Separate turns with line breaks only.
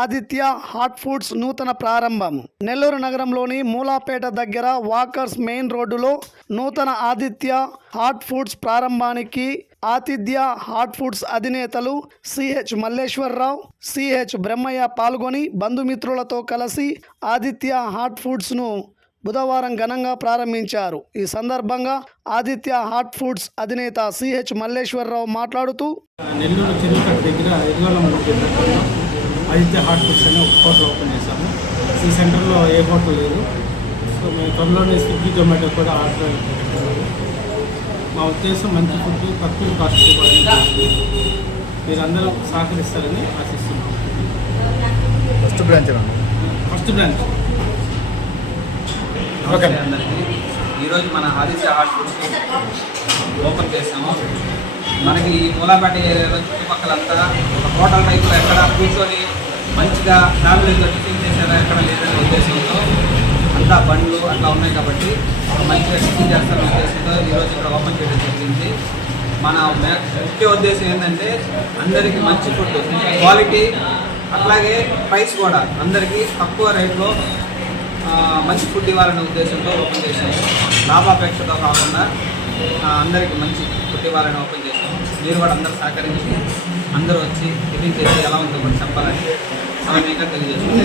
Aditya hot foods నూతన ప్రారంభం. నెల్లూరు నగరంలోని మూలాపేట దగ్గర వాకర్స్ మెయిన్ రోడ్డులో నూతన ఆదిత్య హాట్ ఫుడ్స్ ప్రారంభానికి ఆతిథ్య హాట్ ఫుడ్స్ అధినేతలు సిహెచ్ మల్లేశ్వరరావు సిహెచ్ బ్రహ్మయ్య పాల్గొని బంధుమిత్రులతో కలిసి ఆదిత్య హాట్ ఫుడ్స్ను బుధవారం ఘనంగా ప్రారంభించారు. ఈ సందర్భంగా ఆదిత్య హాట్ ఫుడ్స్ అధినేత సిహెచ్ మల్లేశ్వరరావు మాట్లాడుతూ
నెల్లూరు దగ్గర దగ్గర ఆదిత్య హాట్ ఫుడ్స్ అని ఒక హోటల్ ఓపెన్ చేశాము. ఈ సెంటర్లో ఏ హోటల్ లేదు. సో మేము త్వరలోనే స్విగ్గీ జొమాటో కూడా ఆర్డర్ మా ఉద్దేశం మంచి ఫుడ్ తక్కువ కాస్ట్ ఇవ్వాలని మీరందరూ సహకరిస్తారని ఆశిస్తున్నాం
first branch
first branch.
Okay.
అందరికీ. ఈరోజు మన ఆదిత్య హాట్ ఫుడ్స్ని ఓపెన్ చేసాము మనకి ఈ మూలాపేట ఏరియాలో చుట్టుపక్కలంతా ఒక హోటల్ టైప్లో ఎక్కడ కూర్చొని మంచిగా ఫ్యామిలీతో టిఫిన్ చేసేలా ఎక్కడ లేదనే ఉద్దేశంతో అంతా బండ్లు అట్లా ఉన్నాయి కాబట్టి మంచిగా టిఫిన్ చేస్తారనే ఉద్దేశంతో ఈరోజు ఇక్కడ ఓపెన్ చేయడం జరిగింది. మన ముఖ్య ఉద్దేశం ఏంటంటే అందరికీ మంచి ఫుడ్ క్వాలిటీ అట్లాగే ప్రైస్ కూడా అందరికీ తక్కువ రేట్లో మంచి ఫుడ్ ఇవ్వాలనే ఉద్దేశంతో ఓపెన్ చేశాము లాభాపేక్షతో కాకుండా అందరికీ మంచి ఫుడ్ ఇవ్వాలని ఓపెన్ చేసాము మీరు కూడా అందరూ సహకరించి అందరూ వచ్చి టిఫిన్ చేసి ఎలా ఉందో కూడా చెప్పాలని సమయంగా తెలియజేస్తున్నాను